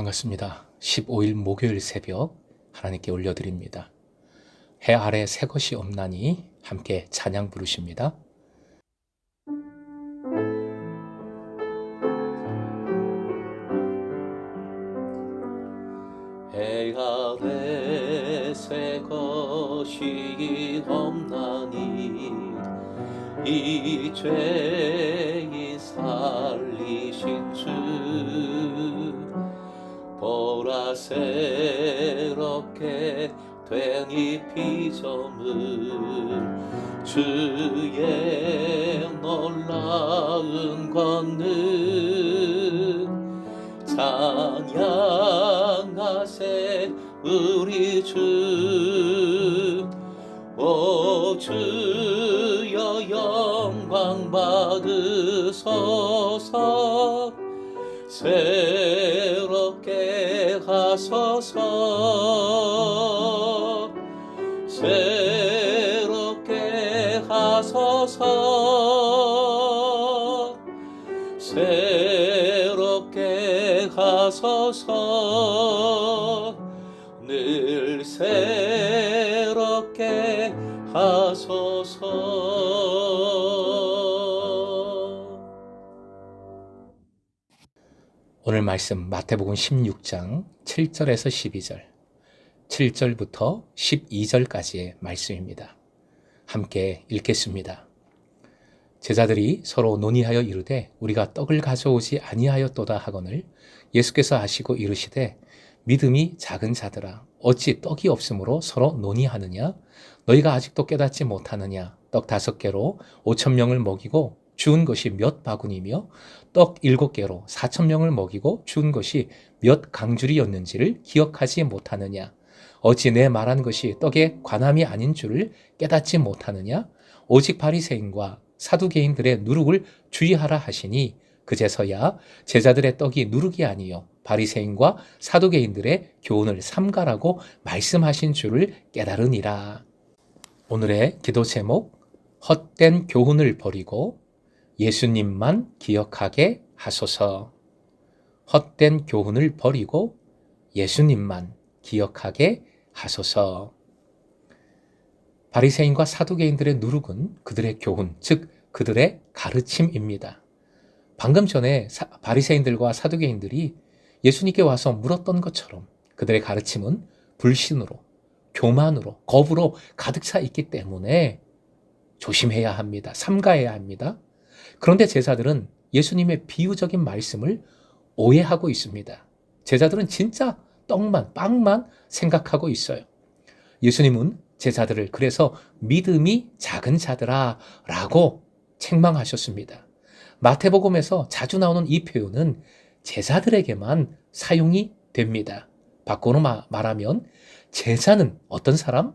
반갑습니다. 15일 목요일 새벽 하나님께 올려드립니다. 해 아래 새 것이 없나니 함께 찬양 부르십니다. 해 아래 새 것이 없나니 이 죄인 살리신 주 보라새롭게 된 이 피조물 주의 놀라운 권능 찬양하세 우리 주. 오 주여 영광 받으소서 새롭게 하소서 새롭게 하소서 새롭게 하소서 늘 새롭게 하소서. 오늘 말씀 마태복음 16장 7절에서 12절, 7절부터 12절까지의 말씀입니다. 함께 읽겠습니다. 제자들이 서로 논의하여 이르되 우리가 떡을 가져오지 아니하였도다 하거늘 예수께서 아시고 이르시되 믿음이 작은 자들아 어찌 떡이 없으므로 서로 논의하느냐 너희가 아직도 깨닫지 못하느냐 떡 5개로 5,000명을 먹이고 주운 것이 몇 바구니며 떡 7개로 4,000명을 먹이고 주운 것이 몇 강줄이었는지를 기억하지 못하느냐 어찌 내 말한 것이 떡에 관함이 아닌 줄을 깨닫지 못하느냐 오직 바리새인과 사두개인들의 누룩을 주의하라 하시니 그제서야 제자들의 떡이 누룩이 아니요 바리새인과 사두개인들의 교훈을 삼가라고 말씀하신 줄을 깨달으니라. 오늘의 기도 제목 헛된 교훈을 버리고 예수님만 기억하게 하소서. 헛된 교훈을 버리고 예수님만 기억하게 하소서. 바리새인과 사두개인들의 누룩은 그들의 교훈, 즉 그들의 가르침입니다. 방금 전에 바리새인들과 사두개인들이 예수님께 와서 물었던 것처럼 그들의 가르침은 불신으로, 교만으로, 겁으로 가득 차 있기 때문에 조심해야 합니다. 삼가해야 합니다. 그런데 제자들은 예수님의 비유적인 말씀을 오해하고 있습니다. 제자들은 진짜 떡만, 빵만 생각하고 있어요. 예수님은 제자들을 그래서 믿음이 작은 자들아 라고 책망하셨습니다. 마태복음에서 자주 나오는 이 표현은 제자들에게만 사용이 됩니다. 바꿔서 말하면 제자는 어떤 사람?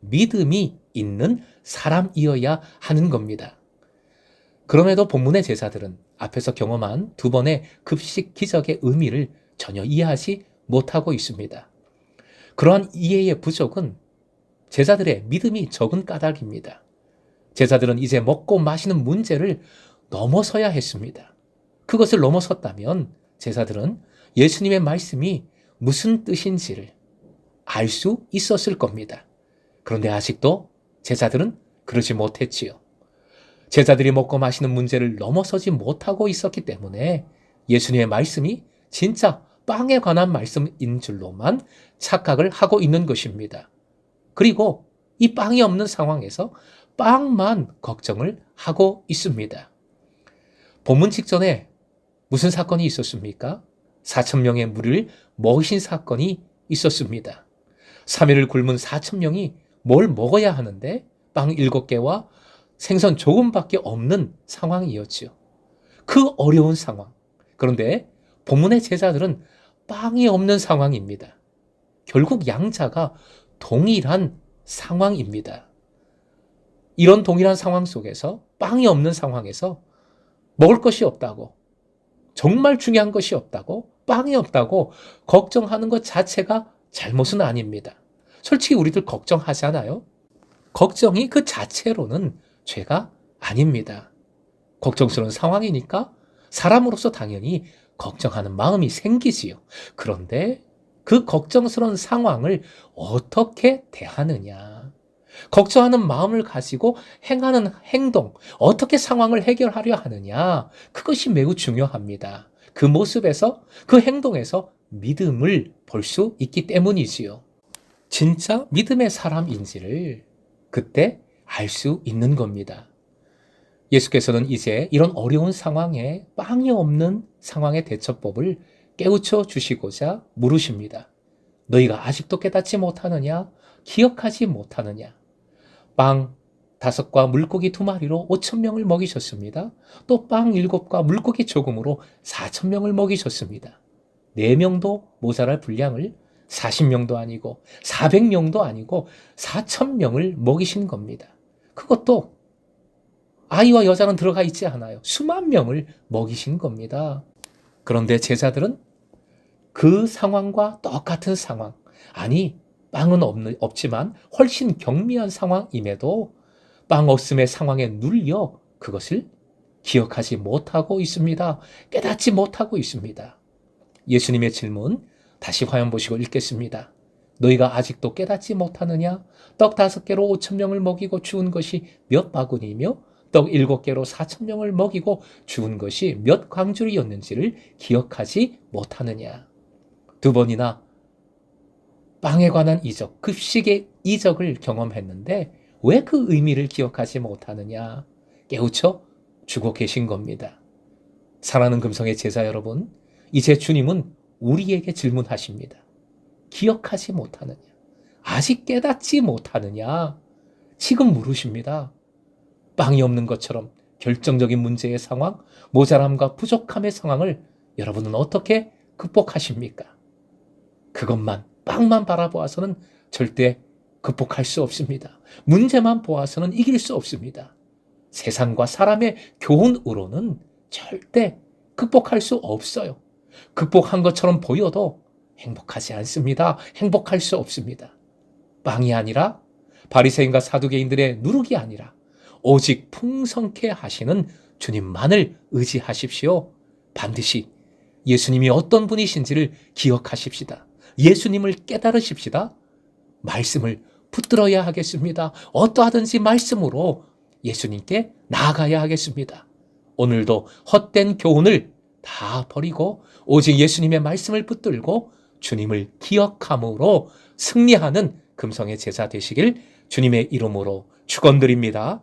믿음이 있는 사람이어야 하는 겁니다. 그럼에도 본문의 제자들은 앞에서 경험한 2번의 급식 기적의 의미를 전혀 이해하지 못하고 있습니다. 그러한 이해의 부족은 제자들의 믿음이 적은 까닭입니다. 제자들은 이제 먹고 마시는 문제를 넘어서야 했습니다. 그것을 넘어섰다면 제자들은 예수님의 말씀이 무슨 뜻인지를 알 수 있었을 겁니다. 그런데 아직도 제자들은 그러지 못했지요. 제자들이 먹고 마시는 문제를 넘어서지 못하고 있었기 때문에 예수님의 말씀이 진짜 빵에 관한 말씀인 줄로만 착각을 하고 있는 것입니다. 그리고 이 빵이 없는 상황에서 빵만 걱정을 하고 있습니다. 본문 직전에 무슨 사건이 있었습니까? 4,000명의 무리를 먹이신 사건이 있었습니다. 3일을 굶은 4,000명이 뭘 먹어야 하는데 빵 7개와 생선 조금밖에 없는 상황이었지요. 그 어려운 상황. 그런데 본문의 제자들은 빵이 없는 상황입니다. 결국 양자가 동일한 상황입니다. 이런 동일한 상황 속에서 빵이 없는 상황에서 먹을 것이 없다고, 정말 중요한 것이 없다고, 빵이 없다고 걱정하는 것 자체가 잘못은 아닙니다. 솔직히 우리들 걱정하잖아요. 걱정이 그 자체로는 죄가 아닙니다. 걱정스러운 상황이니까 사람으로서 당연히 걱정하는 마음이 생기지요. 그런데 그 걱정스러운 상황을 어떻게 대하느냐. 걱정하는 마음을 가지고 행하는 행동, 어떻게 상황을 해결하려 하느냐. 그것이 매우 중요합니다. 그 모습에서, 그 행동에서 믿음을 볼 수 있기 때문이지요. 진짜 믿음의 사람인지를 그때 알 수 있는 겁니다. 예수께서는 이제 이런 어려운 상황에 빵이 없는 상황의 대처법을 깨우쳐 주시고자 물으십니다. 너희가 아직도 깨닫지 못하느냐? 기억하지 못하느냐? 빵 5과 물고기 2마리로 5,000명을 먹이셨습니다. 또 빵 7과 물고기 조금으로 4,000명을 먹이셨습니다. 4명도 모자랄 분량을 40명도 아니고 400명도 아니고 4,000명을 먹이신 겁니다. 그것도 아이와 여자는 들어가 있지 않아요. 수만 명을 먹이신 겁니다. 그런데 제자들은 그 상황과 똑같은 상황, 아니 빵은 없지만 훨씬 경미한 상황임에도 빵 없음의 상황에 눌려 그것을 기억하지 못하고 있습니다. 깨닫지 못하고 있습니다. 예수님의 질문 다시 화면 보시고 읽겠습니다. 너희가 아직도 깨닫지 못하느냐? 떡 5개로 5,000명을 먹이고 죽은 것이 몇 바구니이며 떡 7개로 4,000명을 먹이고 죽은 것이 몇 광주리였는지를 기억하지 못하느냐? 2번이나 빵에 관한 이적, 급식의 이적을 경험했는데 왜 그 의미를 기억하지 못하느냐? 깨우쳐 주고 계신 겁니다. 사랑하는 금성의 제자 여러분, 이제 주님은 우리에게 질문하십니다. 기억하지 못하느냐? 아직 깨닫지 못하느냐? 지금 물으십니다. 빵이 없는 것처럼 결정적인 문제의 상황, 모자람과 부족함의 상황을 여러분은 어떻게 극복하십니까? 그것만, 빵만 바라보아서는 절대 극복할 수 없습니다. 문제만 보아서는 이길 수 없습니다. 세상과 사람의 교훈으로는 절대 극복할 수 없어요. 극복한 것처럼 보여도 행복하지 않습니다. 행복할 수 없습니다. 빵이 아니라 바리새인과 사두개인들의 누룩이 아니라 오직 풍성케 하시는 주님만을 의지하십시오. 반드시 예수님이 어떤 분이신지를 기억하십시다. 예수님을 깨달으십시다. 말씀을 붙들어야 하겠습니다. 어떠하든지 말씀으로 예수님께 나아가야 하겠습니다. 오늘도 헛된 교훈을 다 버리고 오직 예수님의 말씀을 붙들고 주님을 기억함으로 승리하는 금성의 제자 되시길 주님의 이름으로 축원드립니다.